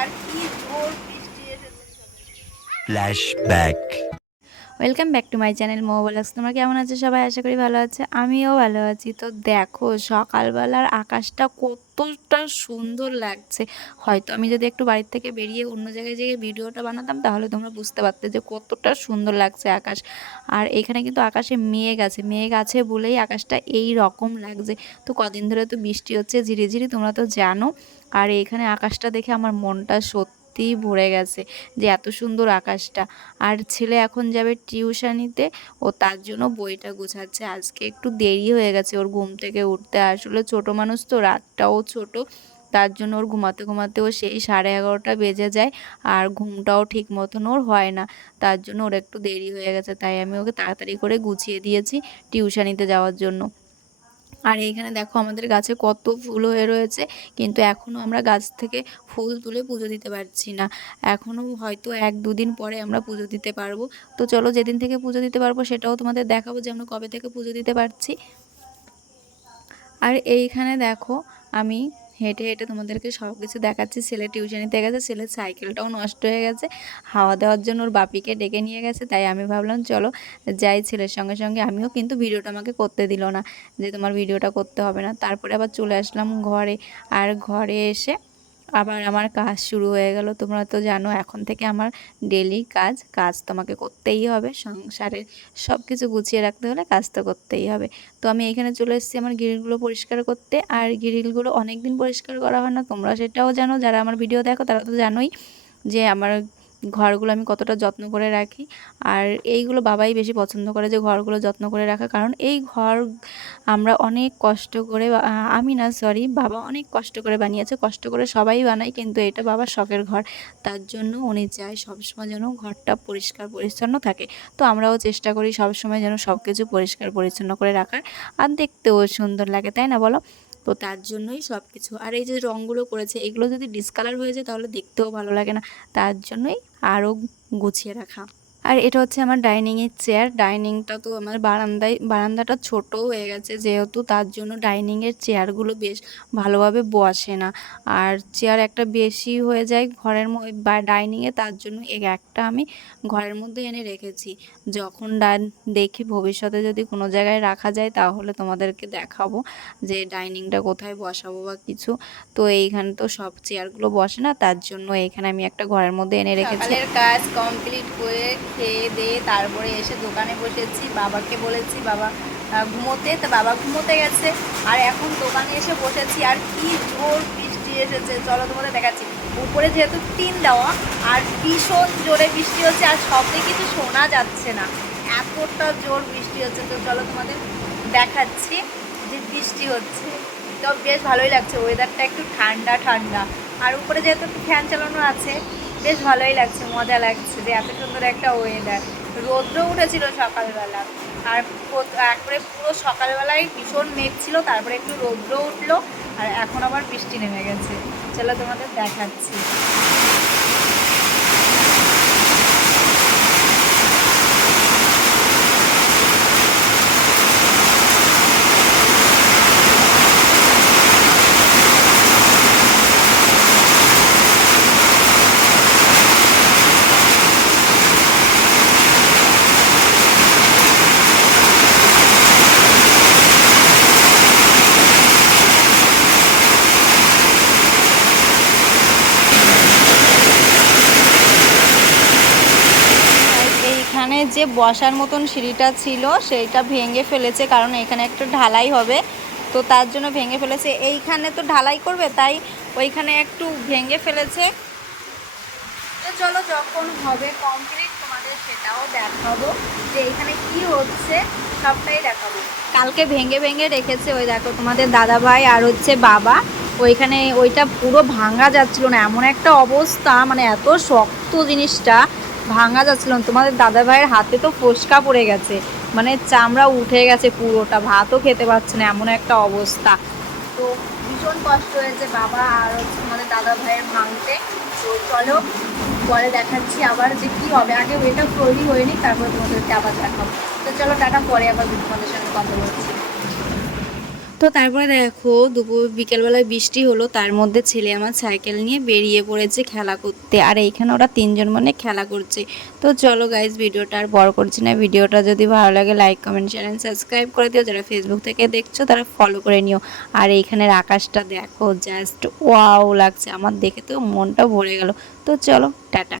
আর কি জোর বৃষ্টি এসেছে। Flashback. Welcome back to my channel Mobilax. তোমরা কেমন আছো সবাই? আশা করি ভালো আছে, আমিও ভালো আছি। তো দেখো সকালবেলার আকাশটা কতটা সুন্দর লাগছে। হয়তো আমি যদি একটু বাড়ির থেকে বেরিয়ে অন্য জায়গায় যেয়ে ভিডিওটা বানাতাম তাহলে তোমরা বুঝতে পারতে যে কতটা সুন্দর লাগছে আকাশ। আর এখানে কিন্তু আকাশে মেঘ আছে বলেই আকাশটা এই রকম লাগছে। তো কদিন ধরে তো বৃষ্টি হচ্ছে ঝিরিঝিরি, তোমরা তো জানো। আর এখানে আকাশটা দেখে আমার মনটা সত্যিই ভরে গেছে যে এত সুন্দর আকাশটা। আর ছেলে এখন যাবে টিউশনিতে, ও তার জন্য বইটা গোছাচ্ছে। আজকে একটু দেরি হয়ে গেছে ওর ঘুম থেকে উঠতে, আসলে ছোট মানুষ তো, রাতটাও ছোট, তার জন্য ওর ঘুমাতে ঘুমাতেও সেই 11:30 বেজে যায়। আর ঘুমটাও ঠিক মতন ওর হয় না, তার জন্য ওর একটু দেরি হয়ে গেছে। তাই আমি ওকে তাড়াতাড়ি করে গুছিয়ে দিয়েছি টিউশনিতে যাওয়ার জন্য। আর এইখানে দেখো আমাদের গাছে কত ফুল হয়ে রয়েছে, কিন্তু এখনও আমরা গাছ থেকে ফুল তুলে পুজো দিতে পারছি না। এখনও হয়তো 1-2 দিন পরে আমরা পুজো দিতে পারবো। তো চলো যেদিন থেকে পুজো দিতে পারবো সেটাও তোমাদের দেখাবো যে আমরা কবে থেকে পুজো দিতে পারছি। আর এইখানে দেখো আমি হেঁটে হেঁটে তোমাদেরকে সব কিছু দেখাচ্ছি। ছেলে টিউশনিতে গেছে, ছেলের সাইকেলটাও নষ্ট হয়ে গেছে, হাওয়া দেওয়ার জন্য ওর বাপিকে ডেকে নিয়ে গেছে। তাই আমি ভাবলাম চলো যাই ছেলের সঙ্গে সঙ্গে আমিও, কিন্তু ভিডিওটা আমাকে করতে দিল না, যে তোমার ভিডিওটা করতে হবে না। তারপরে আবার চলে আসলাম ঘরে। আর ঘরে এসে আবার আমার কাজ শুরু হয়ে গেল। তোমরা তো জানো এখন থেকে আমার ডেলি কাজ তোমাকে করতেই হবে। সংসারে সব কিছু গুছিয়ে রাখতে হলে কাজ তো করতেই হবে। তো আমি এখানে চলে এসেছি আমার গ্রিলগুলো পরিষ্কার করতে। আর গ্রিলগুলো অনেক দিন পরিষ্কার করা হয় না, তোমরা সেটাও জানো, যারা আমার ভিডিও দেখো তারা তো জানোই যে আমার ঘরগুলো আমি কতটা যত্ন করে রাখি। আর এইগুলো বাবাই বেশি পছন্দ করে যে ঘরগুলো যত্ন করে রাখা, কারণ এই ঘর আমরা অনেক কষ্ট করে, আমি না সরি, বাবা অনেক কষ্ট করে বানিয়েছে। কষ্ট করে সবাই বানায়, কিন্তু এটা বাবার শখের ঘর, তার জন্য উনি চায় সবসময় যেন ঘরটা পরিষ্কার পরিচ্ছন্ন থাকে। তো আমরাও চেষ্টা করি সবসময় যেন সব কিছু পরিষ্কার পরিচ্ছন্ন করে রাখার, আর দেখতেও সুন্দর লাগে, তাই না বলো? তো তার জন্যই সব কিছু। আর এই যে রঙগুলো করেছে এগুলো যদি ডিসকালার হয়ে যায় তাহলে দেখতেও ভালো লাগে না, তার জন্যই আরও গুছিয়ে রাখা। আর এটা হচ্ছে আমার ডাইনিংয়ের চেয়ার। ডাইনিংটা তো আমার বারান্দাটা ছোট হয়ে গেছে যেহেতু, তার জন্য ডাইনিংয়ের চেয়ারগুলো বেশ ভালোভাবে বসে না। আর চেয়ার একটা বেশি হয়ে যায় ঘরের বা ডাইনিংয়ে, তার জন্য একটা আমি ঘরের মধ্যে এনে রেখেছি। যখন দেখি ভবিষ্যতে যদি কোনো জায়গায় রাখা যায় তাহলে তোমাদেরকে দেখাবো যে ডাইনিংটা কোথায় বসাবো বা কিছু। তো এইখানে তো সব চেয়ারগুলো বসে না, তার জন্য এখানে আমি একটা ঘরের মধ্যে এনে রেখেছি। সকালের কাজ কমপ্লিট করে খেয়ে দিয়ে তারপরে এসে দোকানে বসেছি। বাবাকে বলেছি বাবা ঘুমোতে, তো বাবা ঘুমোতে গেছে। আর এখন দোকানে এসে বসেছি। আর কি জোর বৃষ্টি এসেছে, চলো তোমাদের দেখাচ্ছি। উপরে যেহেতু টিন দেওয়া, আর ভীষণ জোরে বৃষ্টি হচ্ছে, আর শব্দে কিছু শোনা যাচ্ছে না, এতটা জোর বৃষ্টি হচ্ছে। তো চলো তোমাদের দেখাচ্ছি যে বৃষ্টি হচ্ছে। তো বেশ ভালোই লাগছে, ওয়েদারটা একটু ঠান্ডা ঠান্ডা। আর উপরে যেহেতু একটু ফ্যান চালানো আছে, বেশ ভালোই লাগছে, মজা লাগছে যে এত সুন্দর একটা ওয়েদার। রৌদ্র উঠেছিল সকালবেলা, আর একবারে পুরো সকালবেলায় ভীষণ মেঘ ছিল, তারপরে একটু রৌদ্র উঠলো, আর এখন আবার বৃষ্টি নেমে গেছে। চলো তোমাদের দেখাচ্ছি। এইখানে যে বসার মতন সিঁড়িটা ছিল সেইটা ভেঙে ফেলেছে, কারণ এখানে একটা ঢালাই হবে, তো তার জন্য ভেঙে ফেলেছে। এইখানে তো ঢালাই করবে, তাই ওইখানে একটু ভেঙে ফেলেছে। তো চলো যখন হবে কমপ্লিট তোমাদের সেটাও দেখাবো যে এখানে কি হচ্ছে, সবটাই দেখাবো। কালকে ভেঙে ভেঙে রেখেছে, ওই দেখো তোমাদের দাদা ভাই আর হচ্ছে বাবা, ওইখানে ওইটা পুরো ভাঙা যাচ্ছিল না, এমন একটা অবস্থা, মানে এত শক্ত জিনিসটা ভাঙা যাচ্ছিল না। তোমাদের দাদা ভাইয়ের হাতে তো ফোসকা পড়ে গেছে, মানে চামড়া উঠে গেছে পুরোটা, ভাতও খেতে পারছে না, এমন একটা অবস্থা। তো ভীষণ কষ্ট হয়েছে বাবা আর হচ্ছে আমাদের দাদা ভাইয়ের ভাঙতে। তো চলো পরে দেখাচ্ছি আবার যে কী হবে, আগে ওইটা তৈরি হয়নি, তারপরে তোমাদেরকে আবার দেখাবো। তো চলো টাটা, পরে আবার তোমাদের সঙ্গে কথা বলছি। তো তারপরে দেখো বিকেলবেলায় বৃষ্টি হলো, তার মধ্যে ছেলে আমার সাইকেল নিয়ে বেরিয়ে পড়েছে খেলা করতে, আর এইখানে ওরা 3জন মানে খেলা করছে। তো চলো গাইজ, ভিডিওটা আর বড় করছি না। ভিডিওটা যদি ভালো লাগে লাইক কমেন্ট চ্যানেল সাবস্ক্রাইব করে দিও, যারা ফেসবুক থেকে দেখছো তারা ফলো করে নিও। আর এইখানের আকাশটা দেখো, জাস্ট ওয়াও লাগছে, আমার দেখে তো মনটা ভরে গেল। তো চলো টাটা।